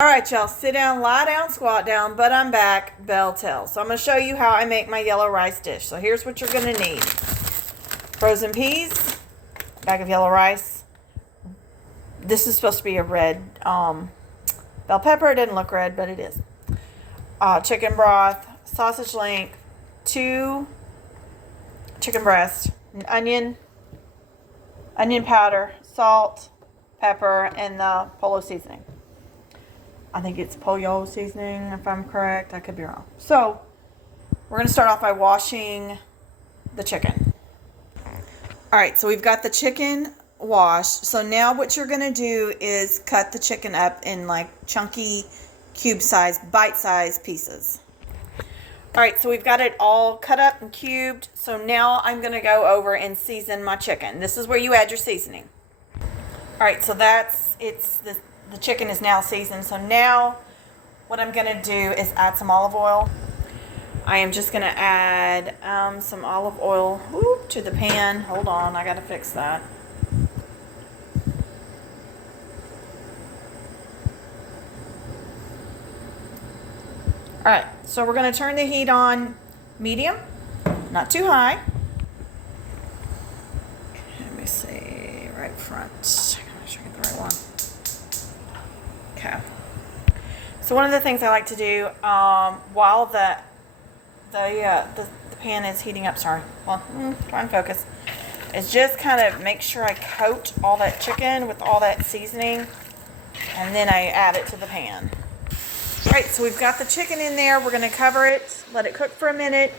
All right, y'all, sit down, lie down, squat down, but I'm back, Belle Tellz. So I'm going to show you how I make my yellow rice dish. So here's what you're going to need. Frozen peas, bag of yellow rice. This is supposed to be a red bell pepper. It didn't look red, but it is. Chicken broth, sausage link, 2 chicken breasts, an onion powder, salt, pepper, and the Pollo seasoning. I think it's Pollo seasoning, if I'm correct. I could be wrong. So, we're going to start off by washing the chicken. Alright, so we've got the chicken washed. So now what you're going to do is cut the chicken up in like chunky, cube-sized, bite-sized pieces. Alright, so we've got it all cut up and cubed. So now I'm going to go over and season my chicken. This is where you add your seasoning. Alright, so the chicken is now seasoned. So now what I'm going to do is add some olive oil. I am just going to add some olive oil to the pan. Hold on, I got to fix that. Alright, so we're going to turn the heat on medium, not too high. Let me see, right front. Make sure I get the right one. Okay. So one of the things I like to do while the pan is heating up, try and focus, is just kind of make sure I coat all that chicken with all that seasoning, and then I add it to the pan. Alright, so we've got the chicken in there. We're going to cover it, let it cook for a minute.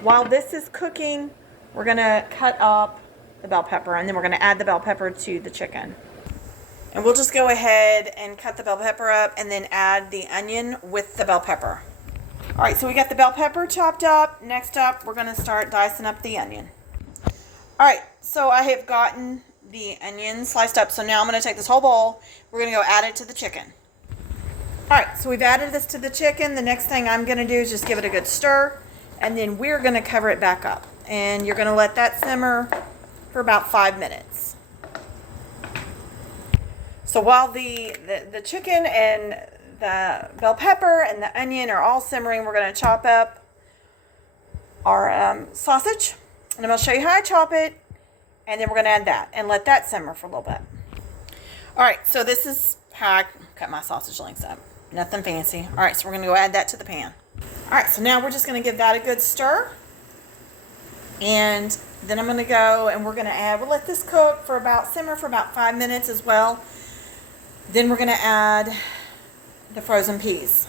While this is cooking, we're going to cut up the bell pepper, and then we're going to add the bell pepper to the chicken. And we'll just go ahead and cut the bell pepper up and then add the onion with the bell pepper. Alright, so we got the bell pepper chopped up. Next up, we're going to start dicing up the onion. Alright, so I have gotten the onion sliced up. So now I'm going to take this whole bowl. We're going to go add it to the chicken. Alright, so we've added this to the chicken. The next thing I'm going to do is just give it a good stir. And then we're going to cover it back up. And you're going to let that simmer for about 5 minutes. So while the chicken and the bell pepper and the onion are all simmering, we're going to chop up our sausage. And I'm going to show you how I chop it. And then we're going to add that and let that simmer for a little bit. Alright, so this is how I cut my sausage links up. Nothing fancy. Alright, so we're going to go add that to the pan. Alright, so now we're just going to give that a good stir. And then I'm going to go and we're going to add, we'll let this cook for simmer for about 5 minutes as well. Then we're going to add the frozen peas.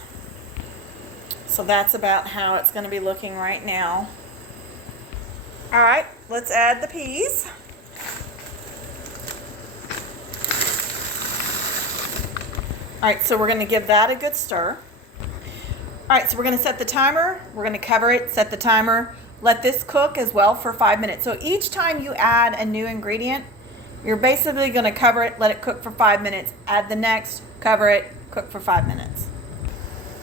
So that's about how it's going to be looking right now. Alright, let's add the peas. Alright, so we're going to give that a good stir. Alright, so we're going to set the timer. We're going to cover it, set the timer. Let this cook as well for 5 minutes. So each time you add a new ingredient, you're basically going to cover it, let it cook for 5 minutes. Add the next, cover it, cook for 5 minutes.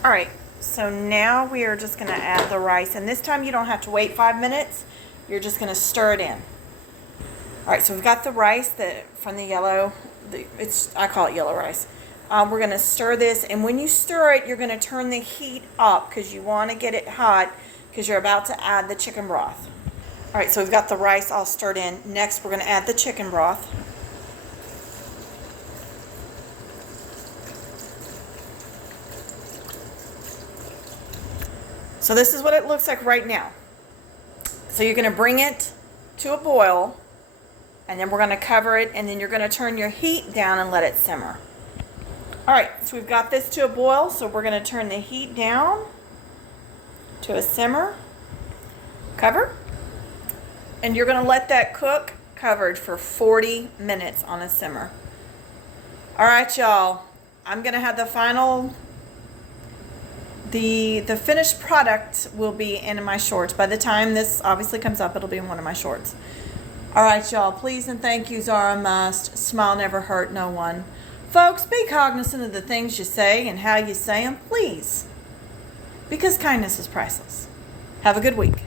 Alright, so now we are just going to add the rice. And this time you don't have to wait 5 minutes. You're just going to stir it in. Alright, so we've got the rice from the yellow. I call it yellow rice. We're going to stir this. And when you stir it, you're going to turn the heat up because you want to get it hot because you're about to add the chicken broth. Alright, so we've got the rice all stirred in. Next, we're going to add the chicken broth. So this is what it looks like right now. So you're going to bring it to a boil, and then we're going to cover it, and then you're going to turn your heat down and let it simmer. Alright, so we've got this to a boil, so we're going to turn the heat down to a simmer. Cover. And you're going to let that cook covered for 40 minutes on a simmer. Alright, y'all. I'm going to have the final, the finished product will be in my shorts. By the time this obviously comes up, it'll be in one of my shorts. Alright, y'all. Please and thank yous are a must. Smile never hurt no one. Folks, be cognizant of the things you say and how you say them, please. Because kindness is priceless. Have a good week.